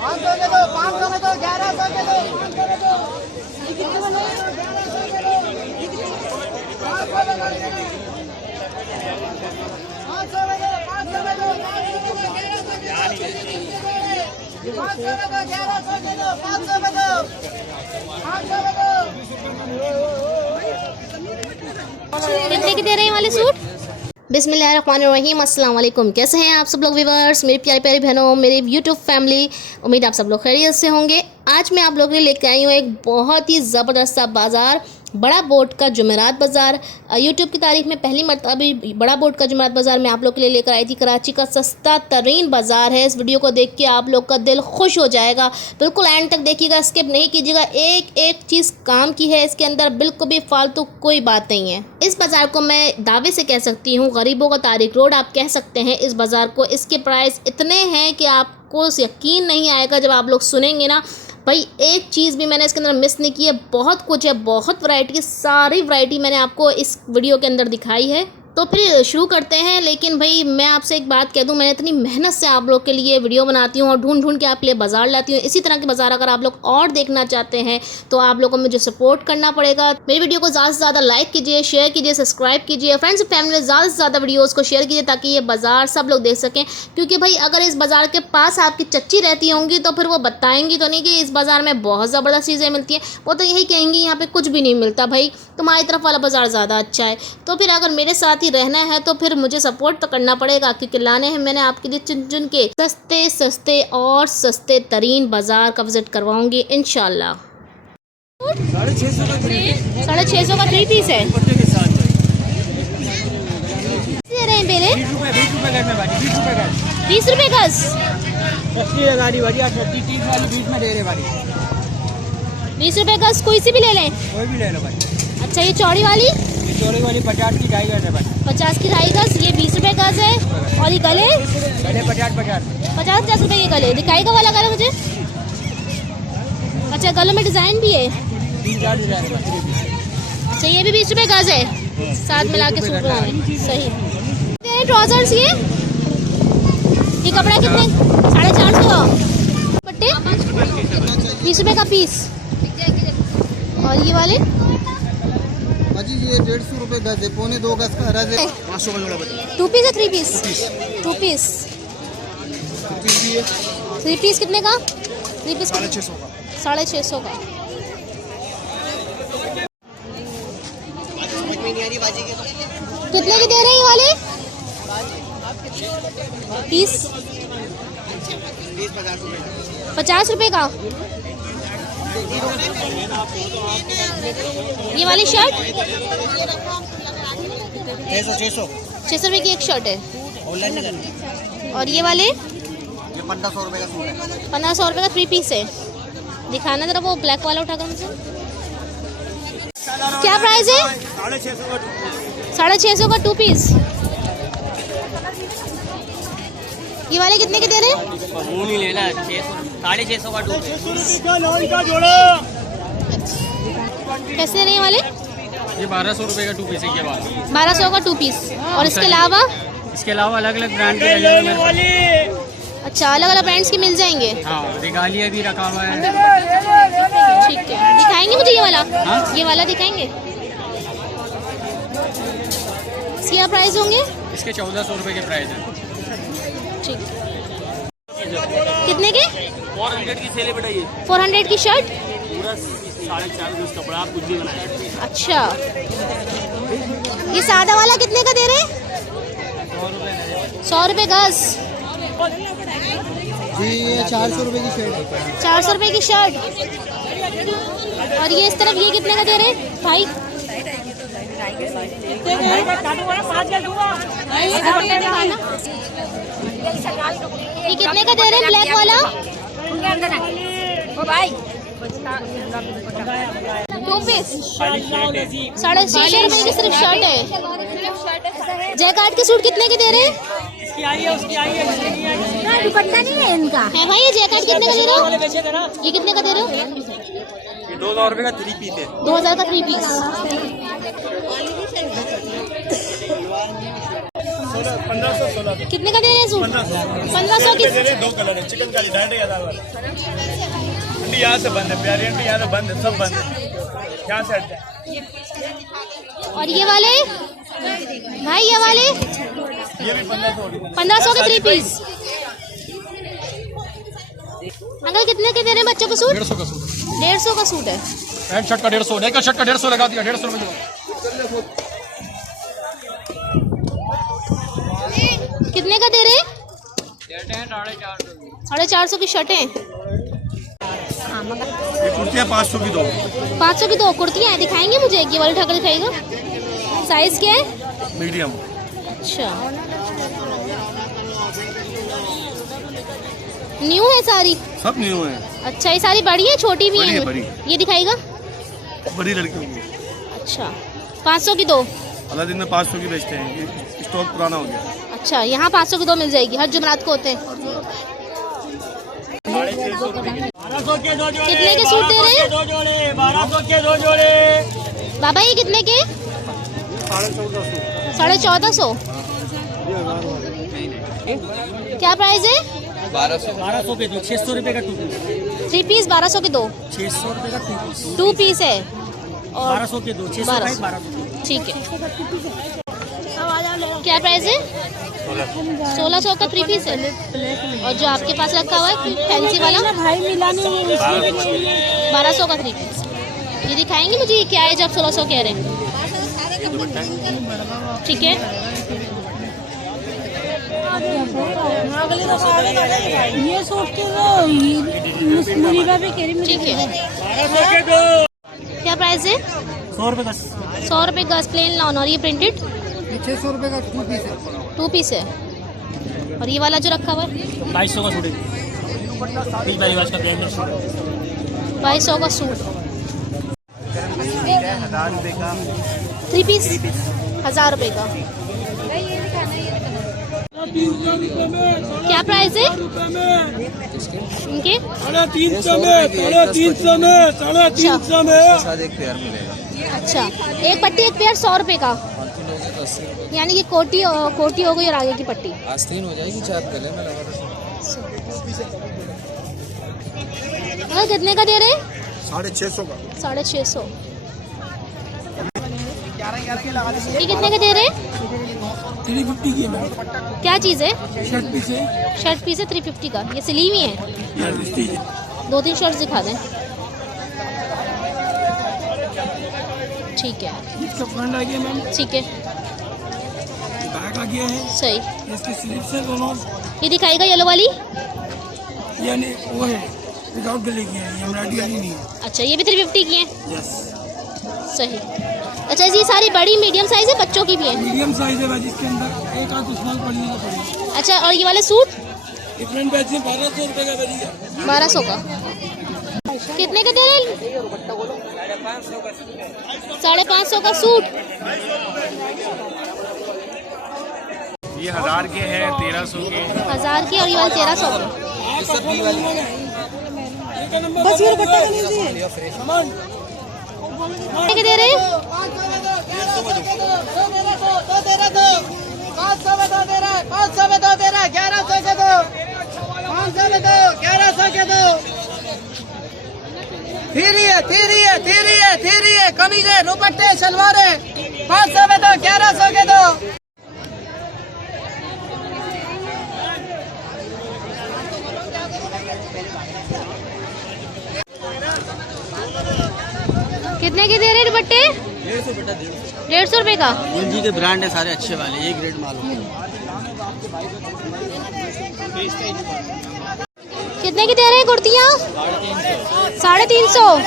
500 के दो, 500 में दो, 1100 के दो, 500 में दो, 1100 के दो, 500 में दो, 500 में दो, 500 में दो, 500 में दो, 1100 के दो, 500 में दो, 500 में दो। कितने की दे रहे हैं वाले सूट? बिस्मिल्लाहिर्रहमानिर्रहीम, अस्सलाम वालेकुम। कैसे हैं आप सब लोग व्यूअर्स, मेरी प्यारी प्यारी बहनों, मेरे यूट्यूब फैमिली। उम्मीद आप सब लोग खैरियत से होंगे। आज मैं आप लोगों के लिए लेकर आई हूँ एक बहुत ही ज़बरदस्त सा बाज़ार, बड़ा बोट का जुमेरात बाज़ार। यूट्यूब की तारीख में पहली मरतबा अभी बड़ा बोट का जुमेरात बाज़ार मैं आप लोग के लिए लेकर आई थी। कराची का सस्ता तरीन बाज़ार है। इस वीडियो को देख के आप लोग का दिल खुश हो जाएगा। बिल्कुल एंड तक देखिएगा, स्किप नहीं कीजिएगा। एक एक चीज़ काम की है इसके अंदर, बिल्कुल भी फालतू कोई बात नहीं है। इस बाज़ार को मैं दावे से कह सकती हूँ गरीबों का तारिक रोड आप कह सकते हैं इस बाज़ार को। इसके प्राइस इतने हैं कि आपको यकीन नहीं आएगा जब आप लोग सुनेंगे ना। भाई एक चीज़ भी मैंने इसके अंदर मिस नहीं की है। बहुत कुछ है, बहुत वैरायटी की, सारी वैरायटी मैंने आपको इस वीडियो के अंदर दिखाई है। तो फिर शुरू करते हैं। लेकिन भाई मैं आपसे एक बात कह दूं, मैंने इतनी मेहनत से आप लोग के लिए वीडियो बनाती हूं और ढूंढ ढूंढ के आप लिए बाज़ार लाती हूं। इसी तरह के बाज़ार अगर आप लोग और देखना चाहते हैं तो आप लोगों को मुझे सपोर्ट करना पड़ेगा। मेरी वीडियो को ज़्यादा से ज़्यादा लाइक कीजिए, शेयर कीजिए, सब्सक्राइब कीजिए। फ्रेंड्स फैमिली में ज़्यादा से ज़्यादा वीडियोज़ को शेयर कीजिए ताकि ये बाज़ार सब लोग देख सकें। क्योंकि भाई अगर इस बाज़ार के पास आपकी चच्ची रहती होंगी तो फिर वो बताएंगी तो नहीं कि इस बाज़ार में बहुत ज़बरदस्त चीज़ें मिलती हैं। वो तो यही कहेंगी यहाँ पर कुछ भी नहीं मिलता, भाई तुम्हारी तरफ वाला बाज़ार ज़्यादा अच्छा है। तो फिर अगर मेरे साथ ही रहना है तो फिर मुझे सपोर्ट तो करना पड़ेगा, क्योंकि लाने हैं मैंने आपके लिए चुन चुन के सस्ते और सस्ते तरीन बाजार का विजिट करवाऊंगी इंशाल्लाह। 650 का 3 पीस है। दे रहे हैं बेले 20 रुपए गज। 20 रुपए गज कोई सी भी ले लें? कोई भी ले लो भाई। अच्छा ये चौड़ी वाली? चौड़ी वाली 50 की 2.5 गज है भाई। 50 की 2.5 गज, ये 20 रुपए गज है। और ये गले? गले 50 रुपए के गले। दिखाएगा वाला गला मुझे? अच्छा गलों में डिजाइन भी है? 3-4 डिजाइन है। अच्छा ये भी 20 रुपए गज है, साथ मिला के सूट बनाने। सही। ट्राउजर्स ये कपड़ा कितने? 450 का पट्टे, 20 रुपए का पीस। और ये वाले जी ये 150 रुपए गज है, 1.25 गज का रज है। 500 का जोड़ा बता। 2 पीस है 3 पीस? 2 पीस। 3 पीस कितने का? 3 पीस 650 का। 650 का। कितने के दे रहे हैं वाले पीस? 50 रुपए का। ये वाली शर्ट 600 रुपए की एक शर्ट है। और ये वाले? ये 1500 रुपए का सूट है। 1500 रुपए का 3 पीस है। दिखाना जरा वो ब्लैक वाला उठाकर मुझे। क्या प्राइस है? 650 का 2 पीस। ये वाले कितने के दे रहे हैं? वो नहीं लेना, 650 का 2 पीस। कैसे दे रहे हैं वाले? ये 1200 रुपए का 2 पीस है। ये बात 1200 का 2 पीस। और इसके अलावा अलग अलग ब्रांड के रहेंगे। अच्छा अलग अलग ब्रांड्स के मिल जाएंगे। हाँ रिगालिया भी रखा हुआ है। ठीक है, दिखाएंगे मुझे ये वाला? हाँ? ये वाला दिखाएंगे। इसके क्या प्राइस होंगे? इसके 1400 रुपए के प्राइस है। ठीक। कितने के? 400 की सेल है बेटा। ये 400 की शर्ट? पूरा 450 कपड़ा, आप कुछ भी बनाए। अच्छा ये सादा वाला कितने का दे रहे हैं? 100 रुपए गज। जी ये 400 रुपए की शर्ट है। 400 रुपए की शर्ट। और ये इस तरफ ये कितने का दे रहे हैं भाई? ये कितने का दे रहे हैं ब्लैक वाला? 2 पीस 650 रुपए की सिर्फ शर्ट है। जयकार्ड के सूट कितने के दे रहे हैं? दुपट्टा नहीं है इनका है भाई। ये जयकार्ड कितने का दे रहे हो? ये कितने का दे रहे हो? 2000 रुपए का 3 पीस है। 2000 का 3 पीस। 1500 कितने का दे रहे हैं सूट? 1500 की। दो कलर है, चिकन कारी 2500 वाला। अंडी यहाँ से बंद है, प्यारी अंडी यहाँ से बंद है, सब बंद है, यहाँ से हट जाए। और ये वाले भाई, ये वाले ये भी 1500 के 3 पीस। अंकल कितने के दे रहे हैं बच्चों को सूट? 150 का सूट, 150 का सूट है। पैंट शर्ट का 150, नेकर शर्ट का 150 लगा दिया, 150 में। कितने का दे रहे हैं? 450 की शर्टें। ये कुर्तियाँ 500 की दो। 500 की 2 कुर्तियाँ हैं, दिखाएंगे मुझे? ये वाली उठाकर दिखाएगा। साइज क्या है? मीडियम। अच्छा, न्यू है सारी? सब न्यू है। अच्छा, ये सारी बड़ी है, छोटी भी बड़ी है? है, बड़ी। ये दिखाएगा। बड़ी लड़कियों की। अच्छा, 500 की 2। अलादीन में 500 की बेचते हैं, ये स्टॉक पुराना हो गया। अच्छा, यहाँ 500 की 2 मिल जाएगी, हर जुमरात को होते हैं। कितने के सूट दे रहे हैं? 2 जोड़े, 1200 के 2 जोड़े। बाबा ये कितने के? 1450। क्या प्राइस है? 1200 के 2, 600 रुपए का 2 पीस। 3 पीस 1200 के 2। 600 रुपए का 2 पीस। 2 पीस है और 1200 के 2, 600 का 1200। ठीक है। क्या प्राइस है? 1600 का 3 पीस है। और जो आपके पास रखा हुआ है फैंसी वाला भाई मिलानी 1200 का 3 पीस। ये दिखाएंगे मुझे ये क्या है जब 1600 कह रहे हैं? ठीक है। ये सूट के मुरीबा भी कह रही। ठीक है। 1200 के 2। क्या प्राइस है? 100 रुपए का। 100 रुपये का प्लेन लॉन। और ये प्रिंटेड 600 रुपए का 2 पीस है। 2 पीस है। और ये वाला जो रखा हुआ है 2200 का सूट है। बिल रिवाज का ब्रांडेड सूट है। 2200 का सूट। 3 पीस 1000 रुपये का। क्या प्राइस है इनके? 350 में, 350 में, 350 में। अच्छा, एक पट्टी एक पेयर 100 रुपये का, यानी कि कोटी हो गई और आगे की पट्टी आस्तीन हो जाएगी। चाप गले में लगा कितने का दे रहे हैं? 650 का। 650। ये कितने के दे रहे हैं? 350 की है। क्या चीज़ है? शर्ट पीस है। शर्ट पीस है 350 का। ये सिली हुई है। 2-3 शर्ट्स दिखा दें। ठीक है, इसका फ्रंट आ गया मैम, ठीक है, बैक आ गया है, सही। इसके स्लीव्स है दोनों। ये दिखाएगा येलो वाली? यानी वो है विदाउट गले की है, ये एम्ब्रॉयडरी वाली नहीं है। अच्छा, ये भी 350 की है। यस। सही। अच्छा, ये सारी बड़ी मीडियम साइज है, बच्चों की भी है? मीडियम साइज है भाई, जिसके अंदर एक आध स्मॉल पड़ने का पड़ेगा। अच्छा, और ये वाले सूट? डिफरेंट बैच में 1200 रुपए का बनेगा। 1200 का। कितने का दे रहे हैं? 550 का सूट। ये 1000 के हैं, 1300 के। 1000 की। और ये वाले 1300 के। कितने के दे रहे हैं? 500 में 2 दे रहा, 500 में 2 दे रहा, 500 में 2 दे रहा, 1100 के 2, 500 में 2, 1100 के 2। थीरी है, कमीज़ें, दुपट्टे, सलवारें, 500 में 2, 1100 के 2। कितने के दे रहे हैं दुपट्टे? 150 रुपए का। जी के ब्रांड है सारे अच्छे वाले, एक रेट मालूम। कितने की दे रहे हैं कुर्तियाँ? 350।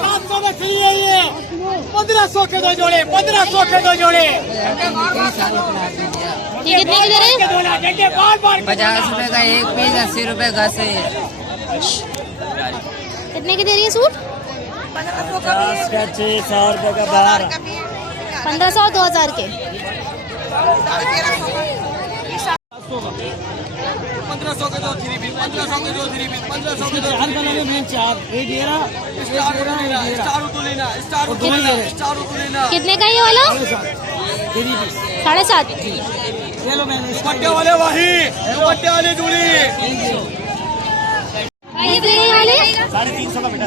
500 में फ्री है ये। 1500 के 2 जोड़े, 1500 के 2 जोड़े। ये कितने की दे रहे हैं? 50 रुपए का 1 पीस, 80 रुपए का से। कितने की दे रही है सूट? 50 का 6, 100 रुपए का 12। 1500 और 2000 के। 1500 के 2 3 पीस, 1500 के 2 3 पीस, 1500 के 2 3 पीस। 4 एक ये रहा, स्टार उतुलिना, स्टार उतुलिना, कितने का है ये वाला? 7.5। दुपट्टे वाले वही, दुपट्टे वाली जोड़ी ये दे रहे वाले 350 का बेटा।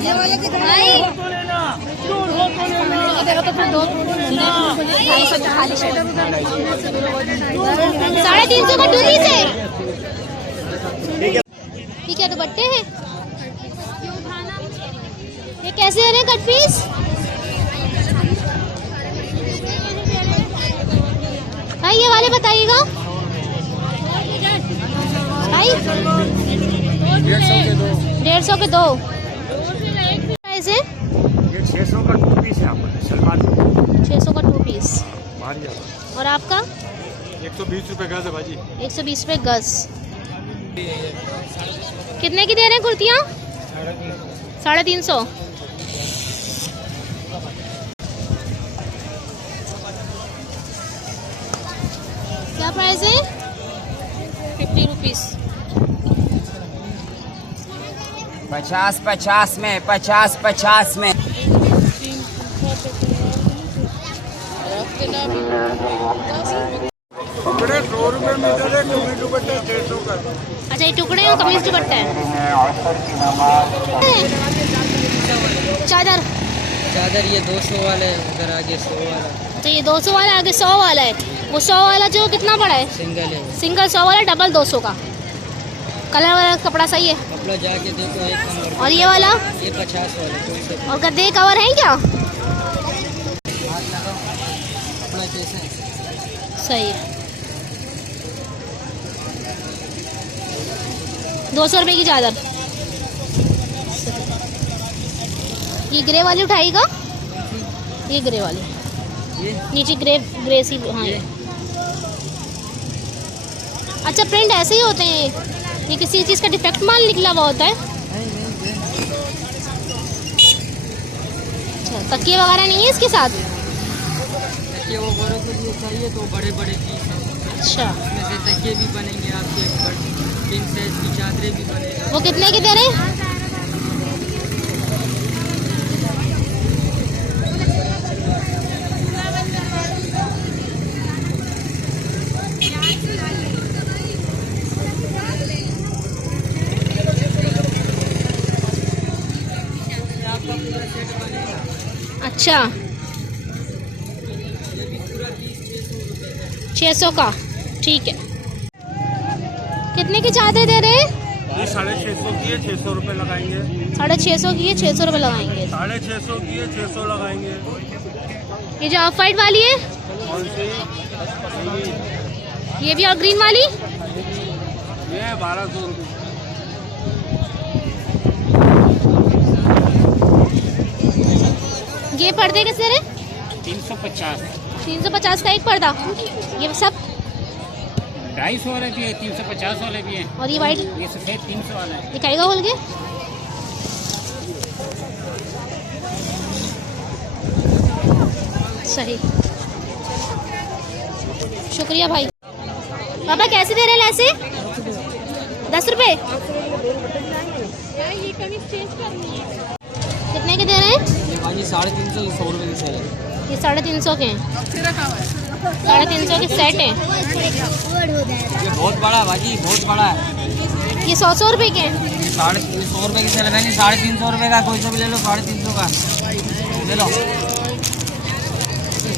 साढ़े 350 का 2 पीस है। ये क्या दुपट्टे हैं? ये कैसे हो रहे हैं कट पीस? भाई ये वाले बताइएगा भाई। 150 के 2। ऐसे 600 का 2 पीस है आपको सलमान। 600 का 2 पीस। और आपका 120 रुपए गज है भाजी। 120 रुपए गज। कितने की दे रहे हैं कुर्तियाँ? 350। क्या प्राइस है? 50 रुपीस। 50 में 50 में। टुकड़े 100 रुपए मीटर है, कमीज दुपट्टा 150 का। अच्छा ये टुकड़े और कमीज दुपट्टा है। चादर ये 200 वाला है, उधर आगे 100 वाला। अच्छा ये 200 वाला आगे 100 वाला है। वो 100 वाला जो कितना पड़ा है? सिंगल है, सिंगल 100 वाला, डबल 200 का। कलर वाला कपड़ा सही है। कपड़ा जाके देखो एक नंबर। और ये वाला? ये 50 वाला। और गद्दे कवर है क्या? कपड़ा कैसे है? सही है। 200 रुपए की चादर। ये ग्रे वाली उठाएगा? ये ग्रे वाली नीचे ग्रे सी। हाँ ये अच्छा प्रिंट ऐसे ही होते हैं। ये किसी चीज़ का डिफेक्ट माल निकला हुआ होता है। अच्छा तकिए वगैरह नहीं है इसके साथ? तकिए वो बड़ों के लिए चाहिए तो बड़े बड़े पीस हैं। अच्छा इसमें से तकिए भी बनेंगे आपके, किंग साइज की चादरें भी बनेंगी। वो कितने के दे रहे हैं? अच्छा 600 का, ठीक है। कितने की चादर दे रहे हैं? ये 650 की है, 600 रुपए लगाएंगे। 650 की है, 600 रुपये लगाएंगे। 650 की है, 600 लगाएंगे। ये जो ऑफ वाइट वाली है कौन सी? ये भी, और ग्रीन वाली ये 1200 रुपये। ये पर्दे कैसे रहे? 350। 350 का एक पर्दा। ये सब 250 वाले भी है, 350 वाले भी हैं। और ये वाइट ये सफेद 300 वाला है। दिखाएगा खोल के? सही, शुक्रिया भाई। पापा कैसे दे रहे हैं लैसे? 10 रुपए। कितने के दे रहे हैं? भाजी 350, 100 रुपए की सेल है। ये 350 के हैं। 350 के सेट हैं। ये बहुत बड़ा है भाजी, बहुत बड़ा है। ये 100 रुपए के हैं। 100 रुपए की सेल है। 350 रुपए का कोई सा भी ले लो, 350 का ले लो।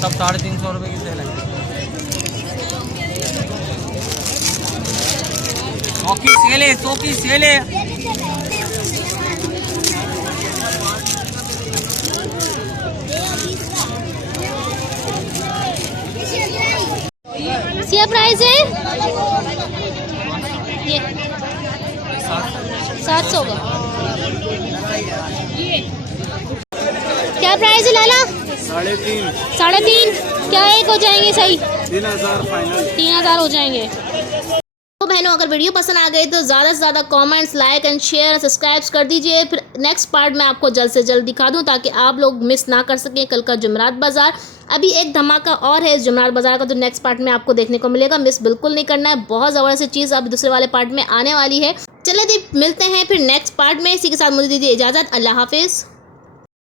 सब 350 रुपए की सेल है। की सेल है, 100 की सेल है। क्या प्राइस है? ये 700 का। क्या प्राइस है लाला? 3.5। 3.5। क्या एक हो जाएंगे? सही 3000 फाइनल। 3000 हो जाएंगे। तो बहनों अगर वीडियो पसंद आ गई तो ज़्यादा से ज़्यादा comments, like and share, subscribe कर दीजिए। फिर नेक्स्ट पार्ट में आपको जल्द से जल्द दिखा दूं ताकि आप लोग मिस ना कर सकें कल का जुमरात बाज़ार। अभी एक धमाका और है इस जुमरात बाज़ार का, तो नेक्स्ट पार्ट में आपको देखने को मिलेगा। मिस बिल्कुल नहीं करना है, बहुत ज़बरदस्त चीज़ अब दूसरे वाले पार्ट में आने वाली है। चलिए मिलते हैं फिर नेक्स्ट पार्ट में। इसी के साथ मुझे दीजिए इजाज़त। अल्लाह हाफिज़।